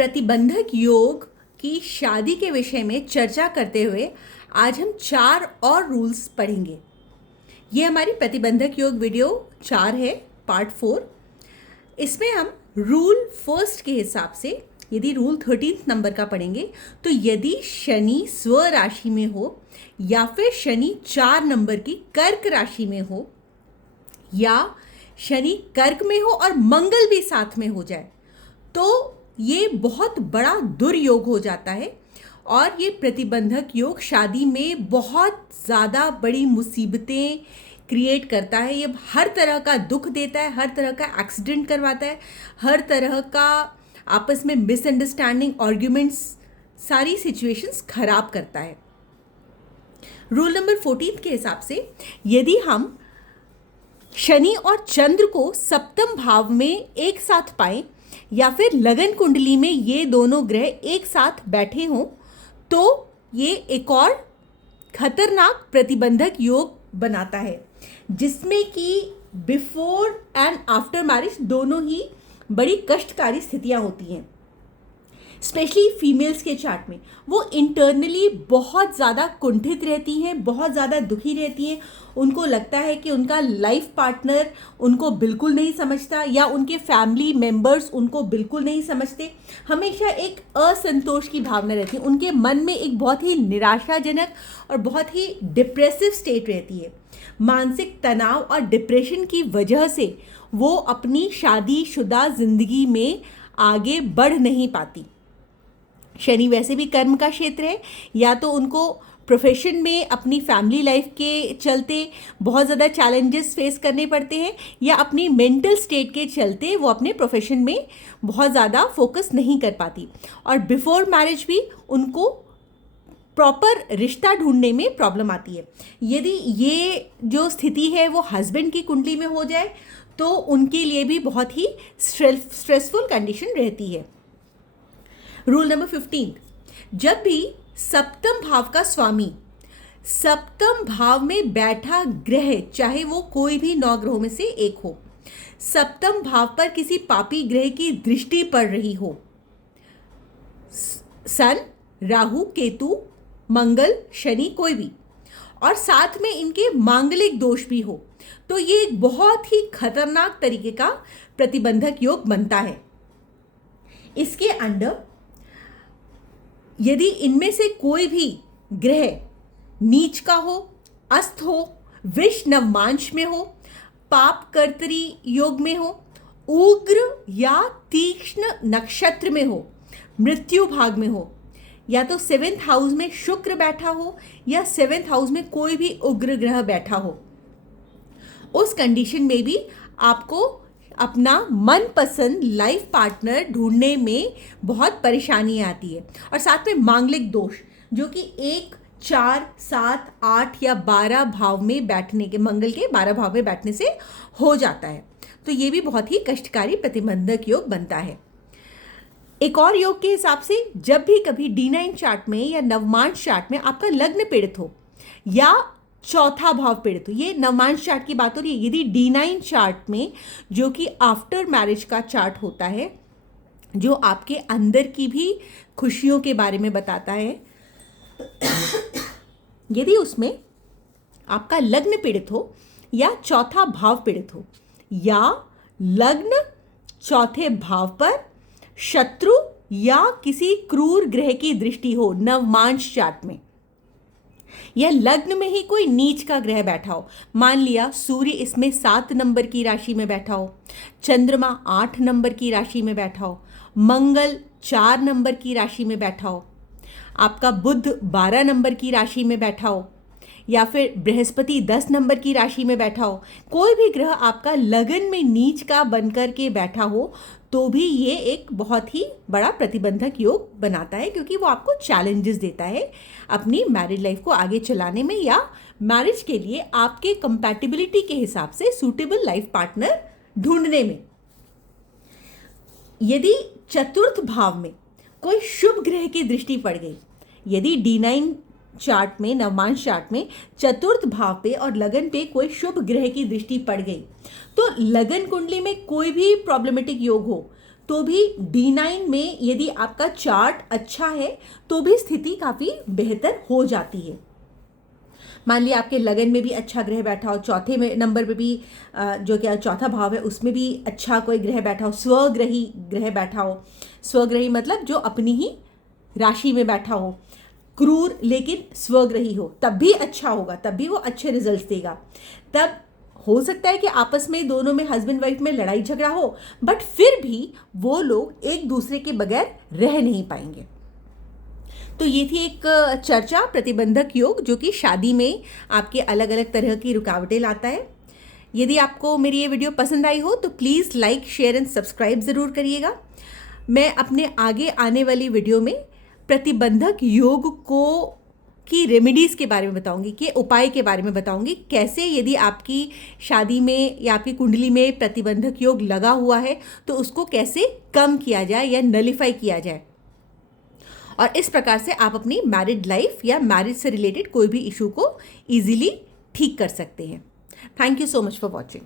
प्रतिबंधक योग की शादी के विषय में चर्चा करते हुए आज हम 4 और रूल्स पढ़ेंगे। ये हमारी प्रतिबंधक योग वीडियो 4 है, पार्ट 4। इसमें हम रूल फर्स्ट के हिसाब से यदि रूल 13 नंबर का पढ़ेंगे तो यदि शनि स्व राशि में हो या फिर शनि 4 नंबर की कर्क राशि में हो या शनि कर्क में हो और मंगल भी साथ में हो जाए तो ये बहुत बड़ा दुर्योग हो जाता है और ये प्रतिबंधक योग शादी में बहुत ज़्यादा बड़ी मुसीबतें क्रिएट करता है। ये हर तरह का दुख देता है, हर तरह का एक्सीडेंट करवाता है, हर तरह का आपस में मिसअंडरस्टैंडिंग, आर्ग्यूमेंट्स, सारी सिचुएशंस खराब करता है। रूल नंबर 14 के हिसाब से यदि हम शनि और चंद्र को सप्तम भाव में एक साथ पाएं या फिर लगन कुंडली में ये दोनों ग्रह एक साथ बैठे हों तो ये एक और खतरनाक प्रतिबंधक योग बनाता है, जिसमें कि बिफोर एंड आफ्टर मैरिज दोनों ही बड़ी कष्टकारी स्थितियां होती हैं। स्पेशली फीमेल्स के चार्ट में वो इंटरनली बहुत ज़्यादा कुंठित रहती हैं, बहुत ज़्यादा दुखी रहती हैं। उनको लगता है कि उनका लाइफ पार्टनर उनको बिल्कुल नहीं समझता या उनके फैमिली मेंबर्स उनको बिल्कुल नहीं समझते। हमेशा एक असंतोष की भावना रहती है, उनके मन में एक बहुत ही निराशाजनक और बहुत ही डिप्रेसिव स्टेट रहती है। मानसिक तनाव और डिप्रेशन की वजह से वो अपनी शादीशुदा ज़िंदगी में आगे बढ़ नहीं पाती। शनि वैसे भी कर्म का क्षेत्र है, या तो उनको प्रोफेशन में अपनी फैमिली लाइफ के चलते बहुत ज़्यादा चैलेंजेस फेस करने पड़ते हैं या अपनी मेंटल स्टेट के चलते वो अपने प्रोफेशन में बहुत ज़्यादा फोकस नहीं कर पाती। और बिफोर मैरिज भी उनको प्रॉपर रिश्ता ढूंढने में प्रॉब्लम आती है। यदि ये जो स्थिति है वो हस्बैंड की कुंडली में हो जाए तो उनके लिए भी बहुत ही स्ट्रेसफुल कंडीशन रहती है। रूल नंबर 15, जब भी सप्तम भाव का स्वामी सप्तम भाव में बैठा ग्रह, चाहे वो कोई भी 9 ग्रहों में से एक हो, सप्तम भाव पर किसी पापी ग्रह की दृष्टि पड़ रही हो, सन, राहु, केतु, मंगल, शनि, कोई भी, और साथ में इनके मांगलिक दोष भी हो, तो ये एक बहुत ही खतरनाक तरीके का प्रतिबंधक योग बनता है। इसके अंडर यदि इनमें से कोई भी ग्रह नीच का हो, अस्त हो, विष नवमांश में हो, पाप कर्तरी योग में हो, उग्र या तीक्ष्ण नक्षत्र में हो, मृत्यु भाग में हो, या तो 7th हाउस में शुक्र बैठा हो या 7th हाउस में कोई भी उग्र ग्रह बैठा हो, उस कंडीशन में भी आपको अपना मनपसंद लाइफ पार्टनर ढूंढने में बहुत परेशानी आती है। और साथ में मांगलिक दोष जो कि 1, 4, 7, 8 या 12 भाव में बैठने के, मंगल के 12 भाव में बैठने से हो जाता है, तो ये भी बहुत ही कष्टकारी प्रतिबंधक योग बनता है। एक और योग के हिसाब से जब भी कभी D9 चार्ट में या नवमांश चार्ट में आपका लग्न पीड़ित हो या चौथा भाव पीड़ित हो, ये नवमांश चार्ट की बात हो रही है। यदि D9 चार्ट में, जो कि आफ्टर मैरिज का चार्ट होता है, जो आपके अंदर की भी खुशियों के बारे में बताता है, यदि उसमें आपका लग्न पीड़ित हो या चौथा भाव पीड़ित हो या लग्न चौथे भाव पर शत्रु या किसी क्रूर ग्रह की दृष्टि हो नवमांश चार्ट में, या लग्न में ही कोई नीच का ग्रह बैठा हो, मान लिया सूर्य इसमें 7 नंबर की राशि में बैठा हो, चंद्रमा 8 नंबर की राशि में बैठा हो, मंगल 4 नंबर की राशि में बैठा हो, आपका बुध 12 नंबर की राशि में बैठा हो, या फिर बृहस्पति 10 नंबर की राशि में बैठा हो, कोई भी ग्रह आपका लगन में नीच का बनकर के बैठा हो, तो भी ये एक बहुत ही बड़ा प्रतिबंधक योग बनाता है, क्योंकि वो आपको चैलेंजेस देता है अपनी मैरिड लाइफ को आगे चलाने में या मैरिज के लिए आपके कंपैटिबिलिटी के हिसाब से सूटेबल लाइफ पार्टनर ढूंढने में। यदि चतुर्थ भाव में कोई शुभ ग्रह की दृष्टि पड़ गई, यदि D9 चार्ट में, नवमांश चार्ट में चतुर्थ भाव पे और लगन पे कोई शुभ ग्रह की दृष्टि पड़ गई, तो लगन कुंडली में कोई भी प्रॉब्लमेटिक योग हो तो भी D9 में यदि आपका चार्ट अच्छा है तो भी स्थिति काफ़ी बेहतर हो जाती है। मान लिया आपके लगन में भी अच्छा ग्रह बैठा हो, चौथे में नंबर पे भी जो क्या चौथा भाव है उसमें भी अच्छा कोई ग्रह बैठा हो, स्वग्रही ग्रह बैठा हो। स्वग्रही मतलब जो अपनी ही राशि में बैठा हो, क्रूर लेकिन स्वग्रही हो, तब भी अच्छा होगा, तब भी वो अच्छे रिजल्ट्स देगा। तब हो सकता है कि आपस में दोनों में हस्बैंड वाइफ में लड़ाई झगड़ा हो, बट फिर भी वो लोग एक दूसरे के बगैर रह नहीं पाएंगे। तो ये थी एक चर्चा प्रतिबंधक योग जो कि शादी में आपके अलग अलग तरह की रुकावटें लाता है। यदि आपको मेरी ये वीडियो पसंद आई हो तो please like, share and subscribe ज़रूर करिएगा। मैं अपने आगे आने वाली वीडियो में प्रतिबंधक योग को की रेमेडीज़ के बारे में बताऊंगी, कि उपाय के बारे में बताऊंगी, कैसे यदि आपकी शादी में या आपकी कुंडली में प्रतिबंधक योग लगा हुआ है तो उसको कैसे कम किया जाए या नलिफाई किया जाए, और इस प्रकार से आप अपनी मैरिड लाइफ या मैरिज से रिलेटेड कोई भी इशू को ईजिली ठीक कर सकते हैं। Thank you so much for watching.